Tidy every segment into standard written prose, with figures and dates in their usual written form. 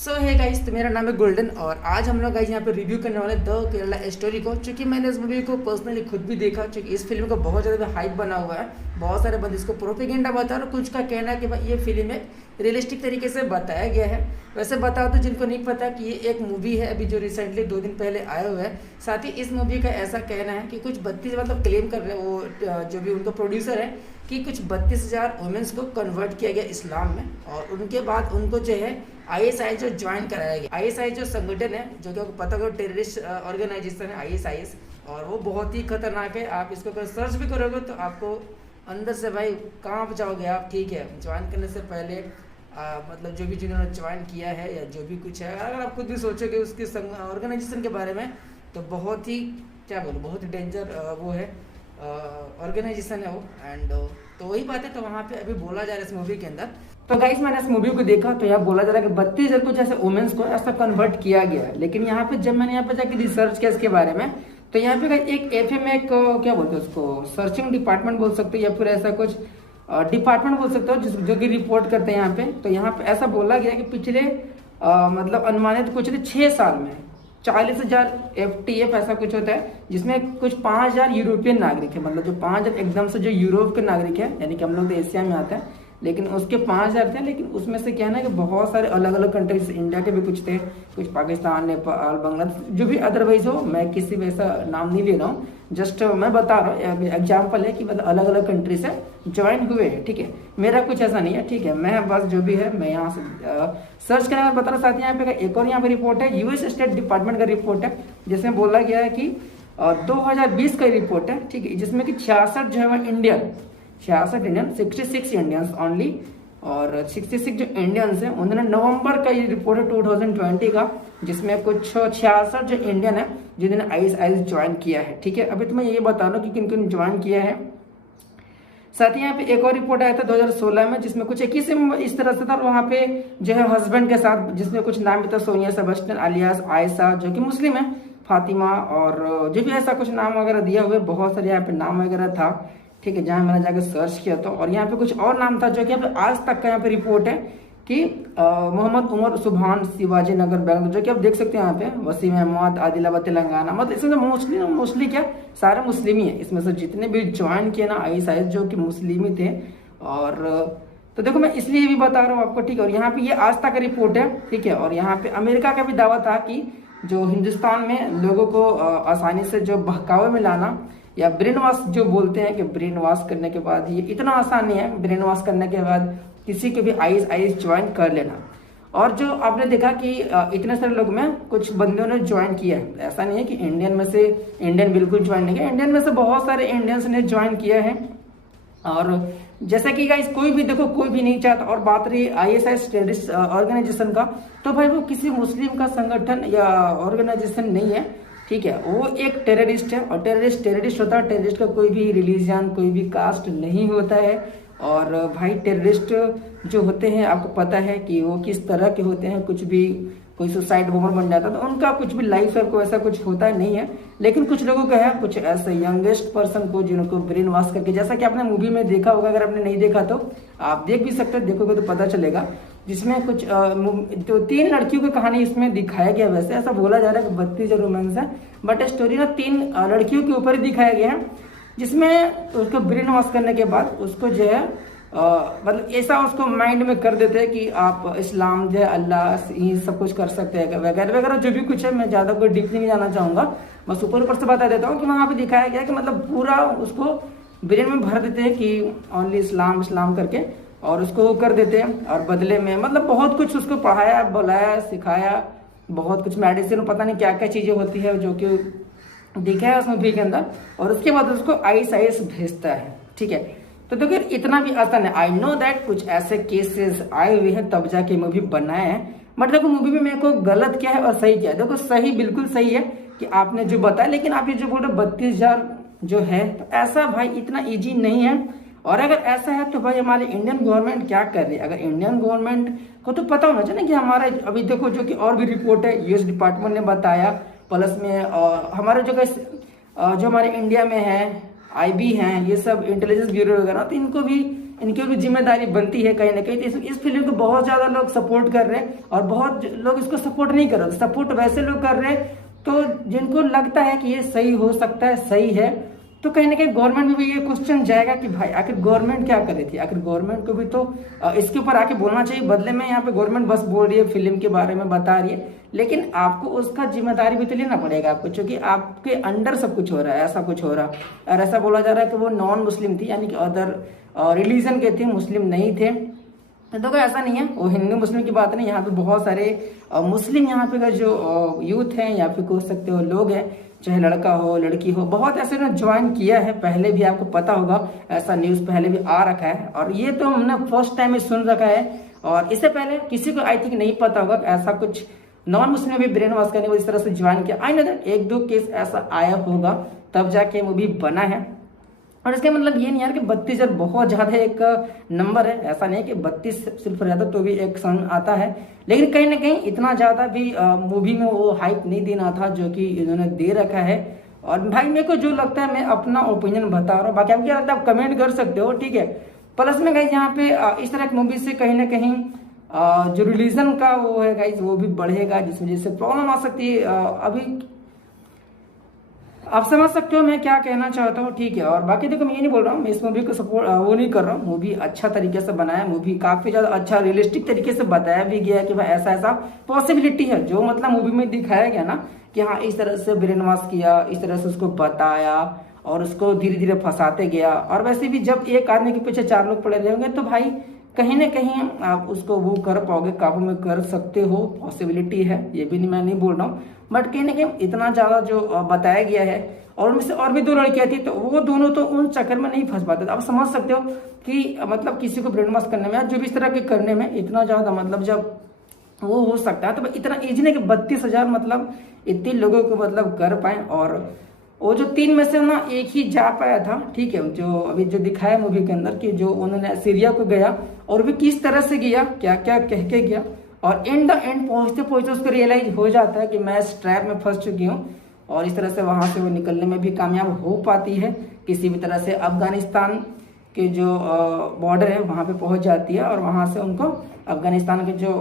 सो है गाइस, तो मेरा नाम है गोल्डन और आज हम लोग गाइस यहाँ पे रिव्यू करने वाले द केरला स्टोरी को। चूँकि मैंने इस मूवी को पर्सनली खुद भी देखा, चूँकि इस फिल्म का बहुत ज़्यादा हाइप बना हुआ है। बहुत सारे बंदे इसको प्रोपेगेंडा बता रहे और कुछ का कहना है कि भाई ये फिल्म एक रियलिस्टिक तरीके से बताया गया है। वैसे बताओ तो जिनको नहीं पता कि ये एक मूवी है अभी जो रिसेंटली 2 दिन पहले आया हुआ है। साथ ही इस मूवी का ऐसा कहना है कि कुछ 32 मतलब क्लेम कर रहे हैं वो जो भी उनका प्रोड्यूसर है कि कुछ 32,000 वुमेंस को कन्वर्ट किया गया इस्लाम में और उनके बाद उनको जो है ISIS जो ज्वाइन कराया गया। ISIS जो संगठन है जो कि आपको पता होगा टेररिस्ट ऑर्गेनाइजेशन है ISIS, और वो बहुत ही खतरनाक है। आप इसको अगर सर्च भी करोगे तो आपको अंदर से भाई कांप जाओगे आप। ठीक है, ज्वाइन करने से पहले मतलब जो भी जिन्होंने ज्वाइन किया है या जो भी कुछ है, अगर आप खुद भी सोचोगे उसके ऑर्गेनाइजेशन के बारे में तो बहुत ही क्या बोलूँ, बहुत ही डेंजर वो है ऑर्गेनाइजेशन है वो। एंड तो वही बात है, तो वहाँ पे अभी बोला जा रहा है इस मूवी के अंदर। तो गाइस मैंने इस मूवी को देखा तो यहाँ बोला जा रहा है कि 32,000 कुछ ऐसे वुमेन्स को ऐसा कन्वर्ट किया गया है। लेकिन यहाँ पे जब मैंने यहाँ पे जाके रिसर्च किया इसके बारे में तो यहाँ पे एक FMA को क्या बोलते हैं उसको, सर्चिंग डिपार्टमेंट बोल सकते हो या फिर ऐसा कुछ डिपार्टमेंट बोल सकते हो जो कि रिपोर्ट करते हैं यहाँ पे। तो यहाँ पे ऐसा बोला गया कि पिछले मतलब अनुमानित कुछ 6 साल में 40,000 FTF ऐसा कुछ होता है, जिसमें कुछ 5,000 यूरोपियन नागरिक है। मतलब जो 5,000 एकदम से जो यूरोप के नागरिक है, यानी कि हम लोग तो एशिया में आते हैं, लेकिन उसके 5,000 थे। लेकिन उसमें से क्या है ना कि बहुत सारे अलग अलग कंट्रीज, इंडिया के भी कुछ थे, कुछ पाकिस्तान, नेपाल, बांग्लादेश, जो भी अदरवाइज हो। मैं किसी भी ऐसा नाम नहीं ले रहा हूँ, जस्ट मैं बता रहा हूँ एग्जाम्पल है कि मतलब अलग अलग कंट्री से ज्वाइन हुए हैं। ठीक है, मेरा कुछ ऐसा नहीं है। ठीक है, मैं बस जो भी है मैं यहाँ से सर्च करने में बता रहा। साथ ही यहाँ पे एक और यहाँ पे रिपोर्ट है, US स्टेट डिपार्टमेंट का रिपोर्ट है, जिसमें बोला गया है कि 2020 का रिपोर्ट है। ठीक है, जिसमें कि 66 जो है वो इंडियन, 66 इंडियंस ओनली, और 66 जो इंडियंस हैं उन्होंने नवंबर का ये रिपोर्ट है 2020 का, जिसमें कुछ 66 जो इंडियन है जिन्होंने ISIS ज्वाइन किया है। ठीक है, अभी तो मैं ये बता रहा हूँ कि किन किन ज्वाइन किया है। साथ ही यहाँ पे एक और रिपोर्ट आया था 2016 में, जिसमें कुछ 21 इस तरह से था। और वहाँ पे जो है हस्बैंड के साथ, जिसमें कुछ नाम भी था, सोनिया सेबेस्टियन अलियास आयशा जो कि मुस्लिम है, फातिमा, और जो भी ऐसा कुछ नाम वगैरह दिया हुए, बहुत सारे यहाँ पे नाम वगैरह था। ठीक है, जहाँ मैंने जाकर सर्च किया तो, और यहाँ पे कुछ और नाम था जो कि यहाँ पे आज तक का यहाँ पे रिपोर्ट है कि मोहम्मद उमर सुभान शिवाजी नगर बैंगलोर, जो कि आप देख सकते हैं यहाँ पे, वसीम अहमद आदिलाबाद तेलंगाना। मतलब इसमें मोस्टली क्या सारे मुस्लिम ही है। इसमें से जितने भी ज्वाइन किए ना ISIS जो कि मुस्लिम ही थे। और तो देखो मैं इसलिए भी बता रहा हूँ आपको। ठीक है, और यहाँ पे ये आज तक का रिपोर्ट है। ठीक है, और यहाँ पे अमेरिका का भी दावा था कि जो हिंदुस्तान में लोगों को आसानी से जो बहकावे में लाना या ब्रेन वॉश जो बोलते हैं कि ब्रेन वॉश करने के बाद, ये इतना आसान नहीं है ब्रेन वॉश करने के बाद किसी को भी ISIS ज्वाइन कर लेना। और जो आपने देखा कि इतने सारे लोग में कुछ बंदों ने ज्वाइन किया है, ऐसा नहीं है कि इंडियन में से इंडियन बिल्कुल ज्वाइन नहीं किया, इंडियन में से बहुत सारे इंडियंस ने ज्वाइन किया है। और जैसा कि गाइस कोई भी देखो, कोई भी नहीं चाहता। और बात रही ISIS टेररिस्ट ऑर्गेनाइजेशन का, तो भाई वो किसी मुस्लिम का संगठन या ऑर्गेनाइजेशन नहीं है। ठीक है, वो एक टेररिस्ट है, और टेररिस्ट होता है। टेररिस्ट का कोई भी रिलीजन, कोई भी कास्ट नहीं होता है। और भाई टेररिस्ट जो होते हैं आपको पता है कि वो किस तरह के होते हैं। कुछ भी कोई सुसाइड बॉम्बर बन जाता है तो उनका कुछ भी लाइफ है को ऐसा कुछ होता नहीं है। लेकिन कुछ लोगों का है, कुछ ऐसे यंगेस्ट पर्सन को जिनको ब्रेन वॉश करके, जैसा कि आपने मूवी में देखा होगा, अगर आपने नहीं देखा तो आप देख भी सकते हैं, देखोगे तो पता चलेगा। जिसमें कुछ तो 3 लड़कियों की कहानी इसमें दिखाया गया। वैसे ऐसा बोला जा रहा है कि 32 रोमांस है, बट स्टोरी ना 3 लड़कियों के ऊपर ही दिखाया गया है, जिसमें उसको ब्रेन वॉश करने के बाद उसको जो है मतलब ऐसा उसको माइंड में कर देते हैं कि आप इस्लाम जो है, अल्लाह, ये सब कुछ कर सकते हैं वगैरह वगैरह, जो भी कुछ है। मैं ज्यादा कोई डीपली नहीं जाना चाहूंगा, बस ऊपर से बता देता हूँ कि वहां पे दिखाया गया कि मतलब पूरा उसको ब्रेन में भर देते हैं कि ओनली इस्लाम इस्लाम करके, और उसको कर देते हैं। और बदले में मतलब बहुत कुछ उसको पढ़ाया, बुलाया, सिखाया, बहुत कुछ मेडिसिन, पता नहीं क्या क्या चीजें होती है जो कि दिखाया उस मूवी के अंदर। और उसके बाद उसको ISIS भेजता है। ठीक है, तो देखो इतना भी आसान है। आई नो दैट कुछ ऐसे केसेस आए हुए हैं तब जाके मूवी बनाए हैं, बट देखो मूवी में मेरे को गलत क्या है और सही क्या है। देखो सही बिल्कुल सही है कि आपने जो बताया, लेकिन आप ये जो बोल रहे 32,000 जो है, तो ऐसा भाई इतना ईजी नहीं है। और अगर ऐसा है तो भाई हमारी इंडियन गवर्नमेंट क्या कर रही है? अगर इंडियन गवर्नमेंट को तो पता होना चाहिए कि हमारा अभी देखो जो कि और भी रिपोर्ट है US डिपार्टमेंट ने बताया, प्लस में हमारे जो हमारे इंडिया में है IB हैं, ये सब इंटेलिजेंस ब्यूरो वगैरह, तो इनको भी इनकी भी जिम्मेदारी बनती है कहीं ना कहीं। इस फिल्म को बहुत ज़्यादा लोग सपोर्ट कर रहे हैं और बहुत लोग इसको सपोर्ट नहीं कर रहे। सपोर्ट वैसे लोग कर रहे हैं तो जिनको लगता है कि ये सही हो सकता है, सही है, तो कहीं ना कहीं गवर्नमेंट में भी ये क्वेश्चन जाएगा कि भाई आखिर गवर्नमेंट क्या कर रही थी। आखिर गवर्नमेंट को भी तो इसके ऊपर आके बोलना चाहिए। बदले में यहाँ पे गवर्नमेंट बस बोल रही है, फिल्म के बारे में बता रही है, लेकिन आपको उसका जिम्मेदारी भी तो लेना पड़ेगा आपको, क्योंकि आपके अंडर सब कुछ हो रहा है, ऐसा कुछ हो रहा। और ऐसा बोला जा रहा है कि वो नॉन मुस्लिम थी, यानी कि अदर रिलीजन के थे, मुस्लिम नहीं थे। तो कोई ऐसा नहीं है, वो हिंदू मुस्लिम की बात नहीं। यहाँ पे बहुत सारे मुस्लिम यहाँ पे का जो यूथ हैं या फिर कह सकते हो लोग हैं, चाहे लड़का हो लड़की हो, बहुत ऐसे ने ज्वाइन किया है। पहले भी आपको पता होगा, ऐसा न्यूज़ पहले भी आ रखा है और ये तो हमने फर्स्ट टाइम में सुन रखा है। और इससे पहले किसी को आई थिंक नहीं पता होगा कि ऐसा कुछ नॉन मुस्लिम भी ब्रेन वॉश करने को इस तरह से ज्वाइन किया। आई नो दैट एक दो केस ऐसा आया होगा, तब जाके मूवी बना है। और इसका मतलब ये नहीं यार कि 32,000 बहुत ज़्यादा एक नंबर है, ऐसा नहीं कि 32 सिर्फ रहता तो भी एक सन आता है, लेकिन कहीं ना कहीं इतना ज़्यादा भी मूवी में वो हाइप नहीं देना था जो कि इन्होंने दे रखा है। और भाई मेरे को जो लगता है, मैं अपना ओपिनियन बता रहा हूँ, बाकी आपको क्या लगता है आप कमेंट कर सकते हो, ठीक है। प्लस में गाइस यहाँ पे इस तरह की मूवी से कहीं ना कहीं जो रिलीजन का वो है गाइस वो भी बढ़ेगा, जिस वजह से प्रॉब्लम आ सकती है। अभी आप समझ सकते हो मैं क्या कहना चाहता हूँ, ठीक है। और बाकी देखो मैं ये नहीं बोल रहा हूँ, मैं इस मूवी को सपोर्ट वो नहीं कर रहा हूँ। मूवी अच्छा तरीके से बनाया, मूवी काफी ज्यादा अच्छा रियलिस्टिक तरीके से बताया भी गया कि भाई ऐसा ऐसा पॉसिबिलिटी है, जो मतलब मूवी में दिखाया गया ना कि हाँ इस तरह से ब्रेन वॉश किया, इस तरह से उसको बताया और उसको धीरे धीरे फंसाते गया। और वैसे भी जब एक आदमी के पीछे 4 लोग पड़े रहेंगे तो भाई कहीं ना कहीं आप उसको वो कर पाओगे, काबू में कर सकते हो, पॉसिबिलिटी है, ये भी नहीं मैं नहीं बोल रहा हूँ। बट कहीं ना कहीं इतना ज्यादा जो बताया गया है, और उनमें से और भी 2 लड़कियां थी तो वो दोनों तो उन चक्कर में नहीं फंस पाते। आप समझ सकते हो कि मतलब किसी को ब्रेन वॉश करने में, जो भी इस तरह के करने में इतना ज्यादा मतलब जब वो हो सकता है तो इतना इजी नहीं कि 32,000 मतलब इतने लोगों को मतलब कर पाए। और वो जो 3 में से ना एक ही जा पाया था, ठीक है, जो अभी जो दिखाया मूवी के अंदर कि जो उन्होंने सीरिया को गया और भी किस तरह से गया, क्या क्या कह के गया, और एंड पहुंचते पहुंचते उसको रियलाइज हो जाता है कि मैं इस ट्रैप में फंस चुकी हूँ, और इस तरह से वहां से वो निकलने में भी कामयाब हो पाती है। किसी भी तरह से अफगानिस्तान के जो बॉर्डर है वहां पे पहुंच जाती है, और वहां से उनको अफगानिस्तान के जो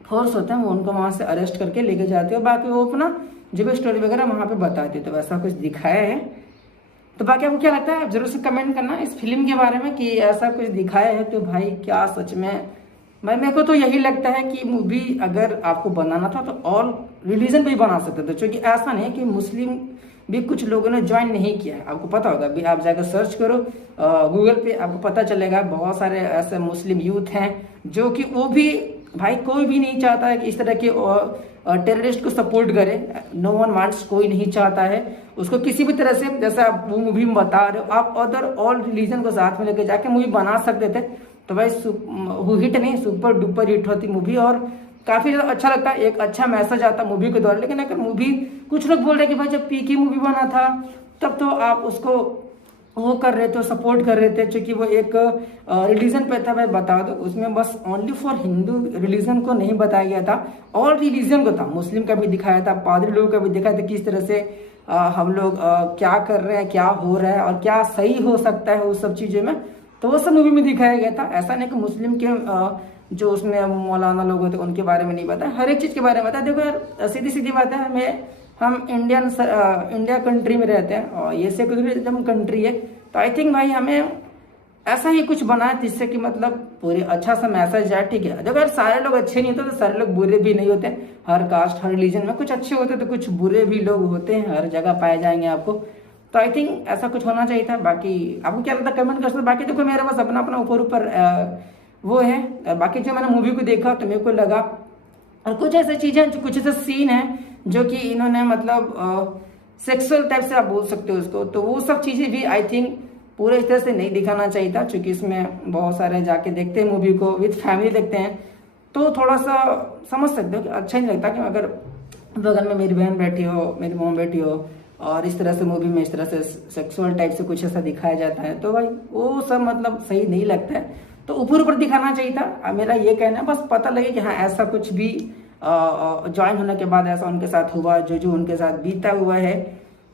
फोर्स होते हैं वो उनको वहां से अरेस्ट करके लेके जाते हैं। बाकी वो अपना जो भी स्टोरी वगैरह वहां पे बताते हैं, तो वैसा कुछ दिखाया है। तो बाकी आपको क्या लगता है जरूर से कमेंट करना इस फिल्म के बारे में कि ऐसा कुछ दिखाया है तो भाई क्या सच में। मेरे को तो यही लगता है कि मूवी अगर आपको बनाना था तो ऑल रिलीजन पे ही बना सकते थे, क्योंकि ऐसा नहीं है कि मुस्लिम भी कुछ लोगों ने ज्वाइन नहीं किया है। आपको पता होगा, अभी आप जाकर सर्च करो गूगल पे, आपको पता चलेगा बहुत सारे ऐसे मुस्लिम यूथ हैं जो कि वो भी भाई कोई भी नहीं चाहता है कि इस तरह के टेररिस्ट को सपोर्ट करे। नो वन वांट्स, कोई नहीं चाहता है उसको किसी भी तरह से, जैसा आप वो मूवी में बता रहे हो, आप अदर ऑल रिलीजन को साथ में लेके जाके मूवी बना सकते थे तो भाई हिट नहीं, सुपर डुपर हिट होती मूवी और काफी अच्छा लगता है, एक अच्छा मैसेज आता मूवी के द्वारा। लेकिन अगर मूवी कुछ लोग बोल रहे कि भाई जब पीकी मूवी बना था तब तो आप उसको वो कर रहे थे, सपोर्ट कर रहे थे, क्योंकि वो एक रिलीजन पे था। भाई बता दो उसमें बस ओनली फॉर हिंदू रिलीजन को नहीं बताया गया था, ऑल रिलीजन को था। मुस्लिम का भी दिखाया था, पादरी लोगों का भी दिखाया था, किस तरह से हम लोग क्या कर रहे हैं, क्या हो रहा है और क्या सही हो सकता है उस सब चीजों में, तो वो सब मूवी में दिखाया गया था। ऐसा नहीं कि मुस्लिम के जो उसमें मौलाना लोग होते उनके बारे में नहीं बताया, हर एक चीज के बारे में बताया। देखो यार सीधी सीधी बात है, हम इंडिया कंट्री में रहते हैं और ये सेक्युलरिज्म कंट्री है, तो आई थिंक भाई हमें ऐसा ही कुछ बनाए जिससे कि मतलब पूरी अच्छा सा मैसेज जाए, ठीक है। अगर सारे लोग अच्छे नहीं होते तो सारे लोग बुरे भी नहीं होते। हर कास्ट हर रिलीजन में कुछ अच्छे होते तो कुछ बुरे भी लोग होते हैं, हर जगह पाए जाएंगे आपको। तो आई थिंक ऐसा कुछ होना चाहिए था। बाकी आपको क्या लगता है कमेंट कर सकते। बाकी देखो मेरे पास अपना अपना ऊपर वो है। बाकी जो मैंने मूवी को देखा तो मेरे को लगा और कुछ ऐसी चीजें, कुछ ऐसे सीन है जो कि इन्होंने मतलब सेक्सुअल टाइप से आप बोल सकते हो उसको, तो वो सब चीजें भी आई थिंक पूरे इस तरह से नहीं दिखाना चाहिए था, क्योंकि इसमें बहुत सारे जाके देखते हैं मूवी को, विद फैमिली देखते हैं तो थोड़ा सा समझ सकते हो कि अच्छा नहीं लगता कि अगर बगल में मेरी बहन बैठी हो, मेरी मॉम बैठी हो और इस तरह से मूवी में इस तरह से सेक्सुअल टाइप से कुछ ऐसा दिखाया जाता है, तो भाई वो सब मतलब सही नहीं लगता है। तो ऊपर ऊपर दिखाना चाहिए था, मेरा ये कहना है। बस पता लगे कि हाँ ऐसा कुछ भी ज्वाइन होने के बाद ऐसा उनके साथ हुआ, जो जो उनके साथ बीता हुआ है।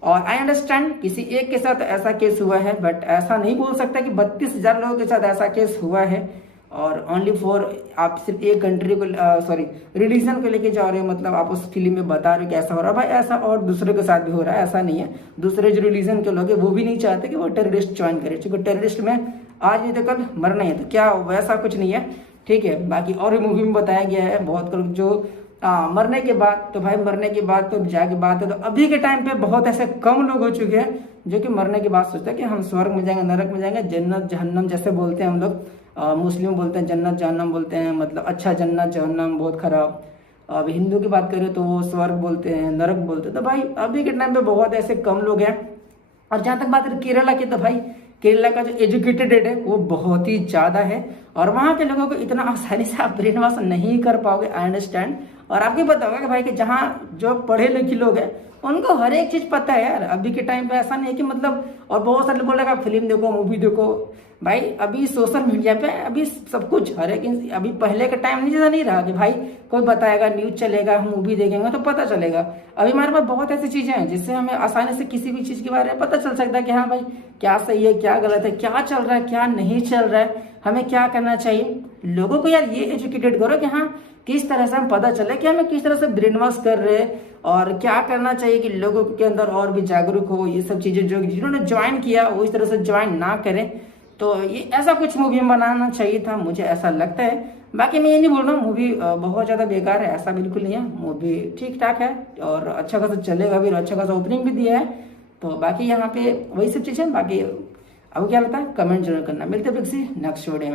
और आई अंडरस्टैंड किसी एक के साथ ऐसा केस हुआ है, बट ऐसा नहीं बोल सकता कि 32,000 लोगों के साथ ऐसा केस हुआ है और ओनली फॉर आप सिर्फ एक कंट्री को सॉरी रिलीजन को लेके जा रहे हो, मतलब आप उस फिल्म में बता रहे हो कि ऐसा हो रहा है। भाई ऐसा और दूसरे के साथ भी हो रहा है, ऐसा नहीं है। दूसरे जो रिलीजन के लोग हैं वो भी नहीं चाहते कि वो टेररिस्ट ज्वाइन करे, क्योंकि टेररिस्ट में आज नहीं तो कल मरना ही है, तो क्या वैसा कुछ नहीं है, ठीक है। बाकी और मूवी में बताया गया है बहुत लोग जो मरने के बाद, तो भाई मरने के बाद तो जाके बात है, तो अभी के टाइम पे बहुत ऐसे कम लोग हो चुके हैं जो कि मरने के बाद सोचते हैं कि हम स्वर्ग में जाएंगे, नरक में जाएंगे, जन्नत जहन्नम जैसे बोलते हैं हम लोग। मुस्लिम बोलते हैं जन्नत जहन्नम बोलते हैं, मतलब अच्छा जन्नत जहन्नम बहुत खराब। अब हिंदू की बात करें तो वो स्वर्ग बोलते हैं, नरक बोलते हैं। तो भाई अभी के टाइम पे बहुत ऐसे कम लोग हैं। और जहाँ तक बात है केरला की, तो भाई केरला का जो एजुकेटेड रेट है वो बहुत ही ज्यादा है और वहाँ के लोगों को इतना आसानी से आप ब्रेन वॉश नहीं कर पाओगे, आई अंडरस्टैंड। और आपको पता होगा कि भाई कि जहाँ जो पढ़े लिखे लोग हैं उनको हर एक चीज पता है यार। अभी के टाइम पे ऐसा नहीं है कि मतलब, और बहुत सारे लोग बोलेगा फिल्म देखो मूवी देखो, भाई अभी सोशल मीडिया पे अभी सब कुछ हर एक, अभी पहले का टाइम नहीं जैसा नहीं रहा कि भाई कोई बताएगा, न्यूज चलेगा, हम मूवी देखेंगे तो पता चलेगा। अभी हमारे पास बहुत ऐसी चीजें हैं जिससे हमें आसानी से किसी भी चीज के बारे में पता चल सकता है कि हाँ भाई क्या सही है क्या गलत है, क्या चल रहा है क्या नहीं चल रहा है, हमें क्या करना चाहिए। लोगों को यार ये एजुकेटेड करो कि हाँ किस तरह से हम पता चले कि हमें किस तरह से ब्रेन वॉश कर रहे हैं और क्या करना चाहिए कि लोगों के अंदर और भी जागरूक हो। ये सब चीजें जो जिन्होंने ज्वाइन किया वो इस तरह से ज्वाइन ना करें। तो ये ऐसा कुछ मूवी में बनाना चाहिए था, मुझे ऐसा लगता है। बाकी मैं ये नहीं बोल रहा हूँ मूवी बहुत ज्यादा बेकार है, ऐसा बिल्कुल नहीं है। मूवी ठीक ठाक है और अच्छा खासा चलेगा भी और अच्छा खासा ओपनिंग भी दिया है। तो बाकी यहाँ पे वही सब चीजें, बाकी अब क्या लगता है कमेंट जरूर करना। मिलते हैं नेक्स्ट वीडियो में।